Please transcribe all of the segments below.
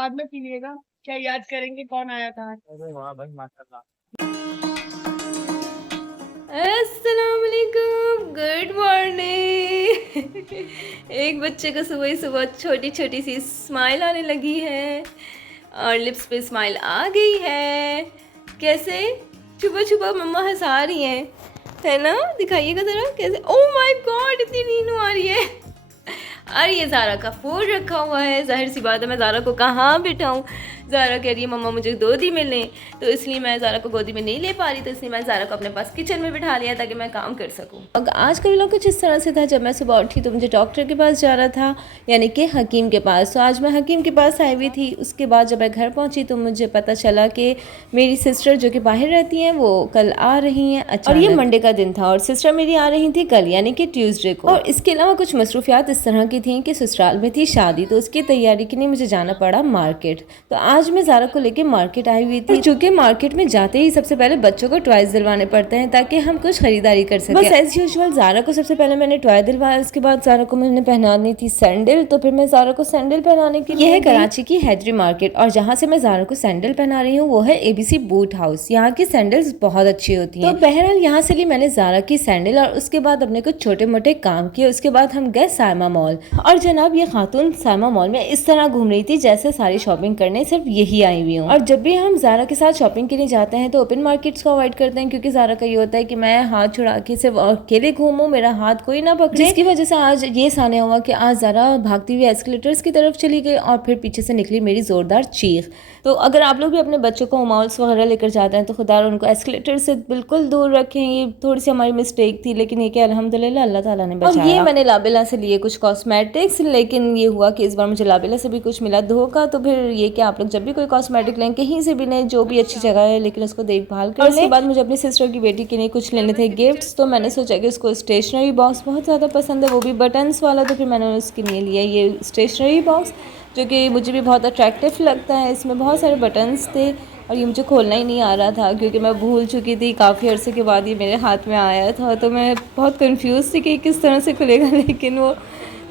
बाद में पी लिएगा। क्या याद करेंगे कौन आया था? अरे वाह भाई माशाल्लाह। अस्सलाम वालेकुम, गुड मॉर्निंग। एक बच्चे को सुबह ही सुबह छोटी छोटी सी स्माइल आने लगी है और लिप्स पे स्माइल आ गई है। कैसे छुपा छुपा मम्मा हंसा रही हैं, है ना? दिखाइएगा ज़रा कैसे। ओह माय गॉड, इतनी नींद आ रही है। और ये ज़ारा का फ़ोन रखा हुआ है। जाहिर सी बात है, मैं ज़ारा को कहाँ बिठाऊँ। ज़ारा कह रही है मम्मा मुझे गोदी में लें, तो इसलिए मैं ज़ारा को गोदी में नहीं ले पा रही, तो इसलिए मैं ज़ारा को अपने पास किचन में बिठा लिया ताकि मैं काम कर सकूँ। अब आज का व्लॉग कुछ इस तरह से था। जब मैं सुबह उठी तो मुझे डॉक्टर के पास जाना था, यानी कि हकीम के पास। तो आज मैं हकीम के पास आई हुई थी। उसके बाद जब मैं घर पहुँची तो मुझे पता चला कि मेरी सिस्टर जो कि बाहर रहती हैं वो कल आ रही हैं और ये मंडे का दिन था और सिस्टर मेरी आ रही थी कल, यानी कि ट्यूसडे को। और इसके अलावा कुछ मसरूफियात इस तरह की थी कि ससुराल में थी शादी, तो उसकी तैयारी के लिए मुझे जाना पड़ा मार्केट। तो आज मैं ज़ारा को लेके मार्केट आई हुई थी, चूँकि मार्केट में जाते ही सबसे पहले बच्चों को टॉयज दिलवाने पड़ते हैं ताकि हम कुछ खरीदारी कर सकें। बस एज यूजुअल ज़ारा को सबसे पहले मैंने टॉय दिलवाया। उसके बाद ज़ारा को मैंने पहनानी थी सैंडल, तो फिर मैं ज़ारा को सैंडल पहनाने के लिए, यह है कराची की हैदरी मार्केट, और जहाँ से मैं ज़ारा को सैंडल पहना रही हूँ वो है ABC बूट हाउस। यहाँ की सैंडल्स बहुत अच्छी होती हैं। तो बहरहाल यहाँ से ली मैंने ज़ारा की सैंडल और उसके बाद अपने कुछ छोटे मोटे काम किए। उसके बाद हम गए सायमा मॉल, और जनाब ये खातून सायमा मॉल में इस तरह घूम रही थी जैसे सारी शॉपिंग करने सिर्फ यही आई हुई हूँ। और जब भी हम ज़ारा के साथ शॉपिंग के लिए जाते हैं तो ओपन मार्केट्स को अवॉइड करते हैं, क्योंकि ज़ारा का ये होता है कि मैं हाथ छुड़ा के सिर्फ अकेले घूमूं, मेरा हाथ कोई ना पकड़े। जिसकी वजह से आज ये सान्या हुआ कि आज ज़ारा भागती हुई एस्केलेटर्स की तरफ चली गई और फिर पीछे से निकली मेरी ज़ोरदार चीख। तो अगर आप लोग भी अपने बच्चों को मॉल्स वगैरह लेकर जाते हैं तो खुदा उनको एस्केलेटर से बिल्कुल दूर रखें। ये थोड़ी सी हमारी मिस्टेक थी, लेकिन ये कि अल्हम्दुलिल्लाह अल्लाह ताला ने बचाया। और ये मैंने लाबेला से लिए कुछ कॉस्मेटिक्स, लेकिन ये हुआ कि इस बार मुझे लाबेला से भी कुछ मिला धोखा। तो फिर ये कि आप लोग जब भी कोई कॉस्मेटिक लें कहीं से भी लें, जो भी अच्छी जगह है, लेकिन उसको देखभाल कर लें। उसके बाद मुझे अपनी सिस्टर की बेटी के लिए कुछ लेने थे गिफ्ट्स, तो मैंने सोचा कि उसको स्टेशनरी बॉक्स बहुत ज़्यादा पसंद है, वो भी बटन्स वाला, तो फिर मैंने उसके लिए लिया ये स्टेशनरी बॉक्स, जो कि मुझे भी बहुत अट्रैक्टिव लगता है। इसमें बहुत सारे बटन्स थे और ये मुझे खोलना ही नहीं आ रहा था क्योंकि मैं भूल चुकी थी। काफ़ी अरसे के बाद ये मेरे हाथ में आया था, तो मैं बहुत कंफ्यूज थी कि किस तरह से खुलेगा, लेकिन वो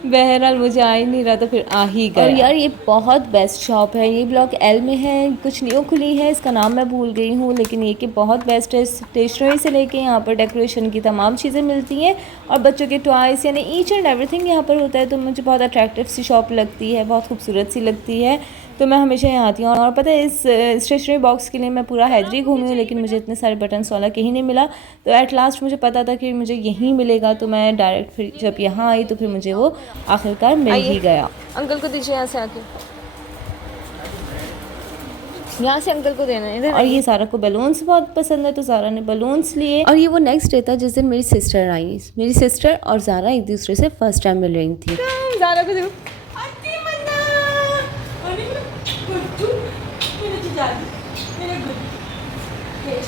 बहरहाल मुझे आ ही नहीं रहा, तो फिर आ ही गया। और यार ये बहुत बेस्ट शॉप है, ये ब्लॉक L में है, कुछ न्यू खुली है, इसका नाम मैं भूल गई हूँ, लेकिन ये कि बहुत बेस्ट है। स्टेशनरी से लेके यहाँ पर डेकोरेशन की तमाम चीज़ें मिलती हैं और बच्चों के टॉयस, यानी ईच एंड एवरीथिंग यहाँ पर होता है। तो मुझे बहुत अट्रैक्टिव सी शॉप लगती है, बहुत खूबसूरत सी लगती है, तो मैं हमेशा यहाँ आती हूँ। और पता है इस स्टेशनरी बॉक्स के लिए मैं पूरा हैदरी घूमी हूँ, लेकिन मुझे इतने सारे बटन्स वाला कहीं नहीं मिला। तो एट लास्ट मुझे पता था कि मुझे यहीं मिलेगा, तो मैं डायरेक्ट फिर जब यहाँ आई तो फिर मुझे वो आखिरकार मिल ही गया। अंकल को दीजिए यहाँ से आके, यहाँ से अंकल को देना है। और ये ज़ारा को बैलून्स बहुत पसंद है, तो ज़ारा ने बैलून्स लिए। और ये वो नेक्स्ट डे था जिस दिन मेरी सिस्टर आई। मेरी सिस्टर और ज़ारा एक दूसरे से फर्स्ट टाइम मिल रही थी। ज़ारा को देखो,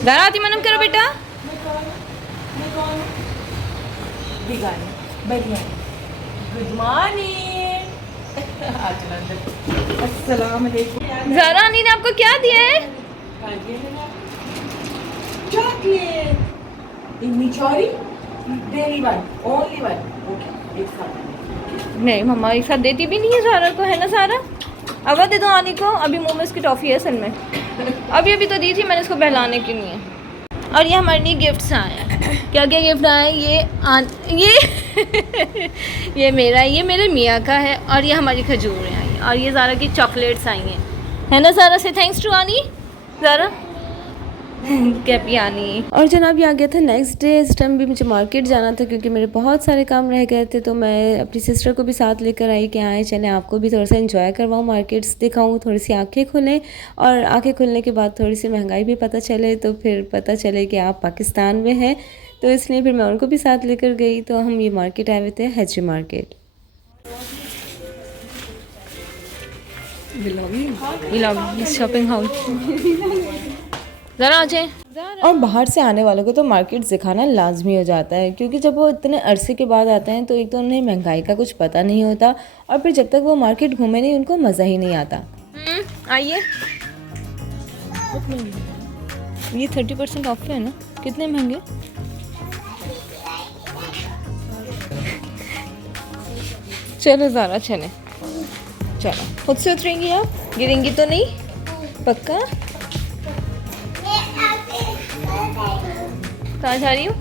ज़ारा आती मनम करो बेटा। Good morning. अस्सलाम वालेकुम। ज़ारा ने आपको क्या दिया है? चॉकलेट। मिठौरी dairy one, only one. Okay, एक साथ नहीं मम्मा एक साथ देती भी नहीं है ज़ारा को, है ना ज़ारा? अब दे दो आनी को, अभी मुँह में उसकी टॉफ़ी है असल में, अभी तो दी थी मैंने इसको बहलाने के लिए। और ये हमारे लिए गिफ्ट्स आए हैं। क्या क्या गिफ्ट आए? ये मेरा है, ये मेरे मियाँ का है, और ये हमारी खजूरें आई हैं, और ये ज़ारा की चॉकलेट्स आई हैं, है ना ज़ारा? से थैंक्स टू आनी ज़ारा। कैपी आनी। और जनाब ये आ गया था नेक्स्ट डे। इस टाइम भी मुझे मार्केट जाना था क्योंकि मेरे बहुत सारे काम रह गए थे, तो मैं अपनी सिस्टर को भी साथ लेकर आई कि आए चलें आपको भी थोड़ा सा एंजॉय करवाऊँ, मार्केट्स दिखाऊँ, थोड़ी सी आंखें खुलें, और आंखें खुलने के बाद थोड़ी सी महंगाई भी पता चले, तो फिर पता चले कि आप पाकिस्तान में हैं, तो इसलिए फिर मैं उनको भी साथ लेकर गई। तो हम ये मार्केट आए हुए थे, हैदरी मार्केट। शॉपिंग हाउस ज़रा आ जाए। और बाहर से आने वालों को तो मार्केट दिखाना लाजमी हो जाता है, क्योंकि जब वो इतने अरसे के बाद आते हैं तो एक तो उन्हें महंगाई का कुछ पता नहीं होता, और फिर जब तक वो मार्केट घूमे नहीं उनको मज़ा ही नहीं आता। आइए, ये 30% ऑफ है ना? कितने महंगे? चलो ज़ारा चले, चलो खुद से उतरेंगी आप? गिरेंगी तो नहीं? पक्का? कहाँ जा रही हूँ?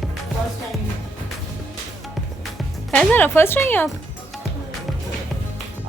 है ज़रा फर्स्ट टाइम आप?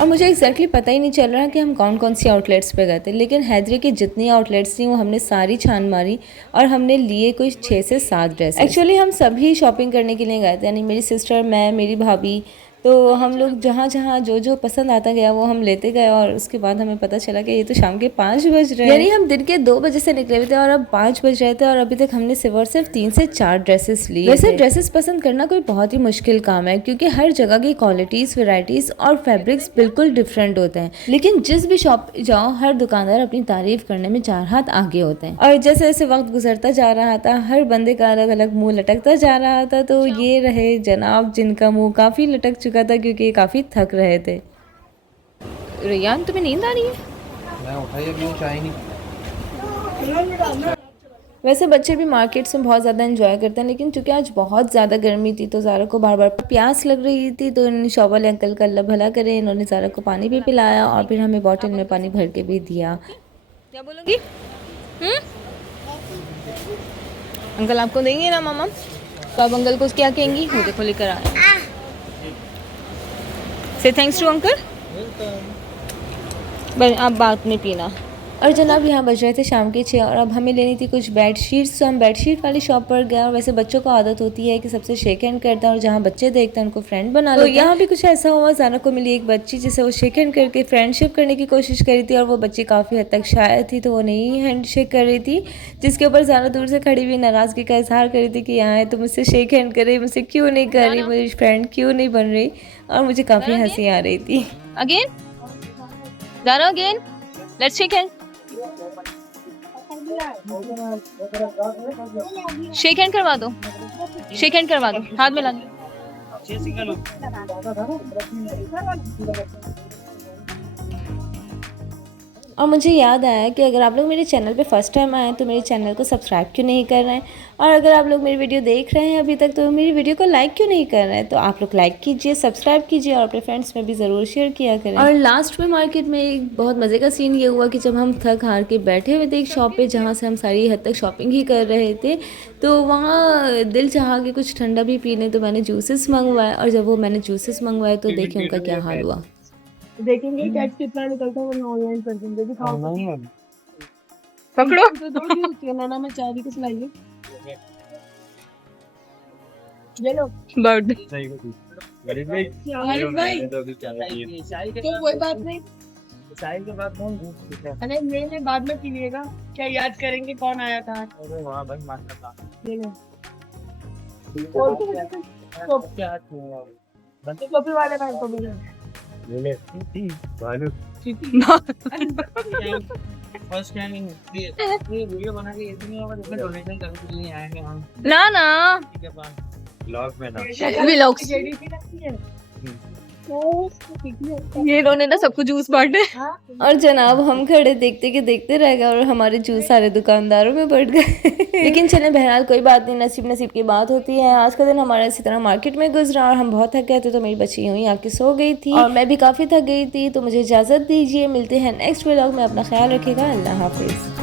और मुझे एग्जैक्टली पता ही नहीं चल रहा कि हम कौन कौन सी आउटलेट्स पे गए थे, लेकिन हैदरी की जितनी आउटलेट्स थी वो हमने सारी छान मारी और हमने लिए कुछ 6 से 7 ड्रेस। एक्चुअली हम सभी शॉपिंग करने के लिए गए थे, यानी मेरी सिस्टर, मैं, मेरी भाभी। तो हम लोग जहाँ जहाँ जो जो पसंद आता गया वो हम लेते गए और उसके बाद हमें पता चला कि ये तो शाम के 5 बज रहे हैं, यानी हम दिन के 2 बजे से निकले हुए थे और अब 5 बज रहे थे और अभी तक हमने सिर्फ 3 से 4 ड्रेसेस ली। वैसे ड्रेसेस पसंद करना कोई बहुत ही मुश्किल काम है क्योंकि हर जगह की क्वालिटीज़, वेराइटीज़ और फैब्रिक्स बिल्कुल डिफरेंट होते हैं, लेकिन जिस भी शॉप पे जाओ हर दुकानदार अपनी तारीफ करने में 4 हाथ आगे होते हैं। और जैसे जैसे वक्त गुजरता जा रहा था हर बंदे का अलग अलग मुँह लटकता जा रहा था। तो ये रहे जनाब जिनका मुँह काफ़ी लटक चुका था क्योंकि काफ़ी थक रहे थे। रियान, तुम्हें नींद आ रही है? मैं उठाई अभी चाय नहीं। वैसे बच्चे भी मार्केट्स में बहुत ज़्यादा एंजॉय करते हैं, लेकिन चूंकि आज बहुत ज़्यादा गर्मी थी तो ज़ारा को बार बार प्यास लग रही थी। तो इन शॉप वाले अंकल का अल्लाह भला करे, इन्होंने ज़ारा को पानी भी पिलाया और फिर हमें बॉटल में पानी भर के भी दिया। क्या बोलोगी? अंकल आपको देंगे ना मामा? तो आप अंकल को क्या कहेंगी? वो देखो लेकर आए। से थैंक्स टू अंकल। आप बाद में पीना। और जनाब यहाँ बज रहे थे शाम के 6 और अब हमें लेनी थी कुछ बेड शीट्स। तो हम बेड शीट वाली शॉप पर गए और वैसे बच्चों को आदत होती है कि सबसे शेक हैंड करता है और जहाँ बच्चे देखते हैं उनको फ्रेंड बना लेते हैं। तो यहाँ भी कुछ ऐसा हुआ, ज़ारा को मिली एक बच्ची जिसे वो शेक हैंड करके फ्रेंडशिप करने की कोशिश करी थी और वो बच्ची काफ़ी हद तक शायर थी तो वो नहीं हैंड शेक कर रही थी, जिसके ऊपर ज़ारा दूर से खड़ी हुई नाराज़गी का इजहार कर रही थी कि यहाँ है तो मुझसे शेक हैंड करे, मुझसे क्यों नहीं कर रही, मेरी फ्रेंड क्यों नहीं बन रही। और मुझे काफ़ी हंसी आ रही थी। Again Zara, again let's shake hand. Shake hand करवा दो, शेक हैंड करवा दो, हाथ मिला दो। और मुझे याद आया कि अगर आप लोग मेरे चैनल पे फर्स्ट टाइम आए तो मेरे चैनल को सब्सक्राइब क्यों नहीं कर रहे हैं, और अगर आप लोग मेरी वीडियो देख रहे हैं अभी तक तो मेरी वीडियो को लाइक क्यों नहीं कर रहे हैं। तो आप लोग लाइक कीजिए, सब्सक्राइब कीजिए और अपने फ्रेंड्स में भी ज़रूर शेयर किया करें। और लास्ट में मार्केट में एक बहुत मज़े का सीन ये हुआ कि जब हम थक हार के बैठे हुए थे एक शॉप पे जहाँ से हम सारी हद तक शॉपिंग ही कर रहे थे, तो वहाँ दिल चाहा कि कुछ ठंडा भी पी लें, तो मैंने जूसेस मंगवाए। और जब वो मैंने जूसेस मंगवाए तो देखिए उनका क्या हाल हुआ। देखेंगे टैक्स कितना निकलता है वरना ऑनलाइन कर देंगे। दिखाओ पकड़ो तो थोड़ी होती है ना, मैं चाय भी कुछ लाइए। ये लो बर्ड। आरिफ भाई तो कोई बात नहीं, चाय के बाद कौन? अरे मैंने बाद में पी लिएगा, क्या याद करेंगे कौन आया था। अरे वाह भाई माशाल्लाह। ये लो क्या कॉफी वाले भाई को मिले फर्स्ट टाइम ये वीडियो बना के इतनी इसमें डोनेशन करने के लिए आएंगे हम ना के पास ब्लॉग में ना व्लॉग्स। ये इन्होंने ना सबको जूस बांटे। और जनाब हम खड़े देखते कि देखते रह गए और हमारे जूस सारे दुकानदारों में बढ़ गए। लेकिन चले बहरहाल कोई बात नहीं, नसीब की बात होती है। आज का दिन हमारा इसी तरह मार्केट में गुजरा और हम बहुत थक गए थे तो मेरी बच्ची यूं ही आके सो गई थी और मैं भी काफ़ी थक गई थी। तो मुझे इजाज़त दीजिए, मिलते हैं नेक्स्ट व्लॉग में। अपना ख्याल रखिएगा, अल्लाह हाफिज़।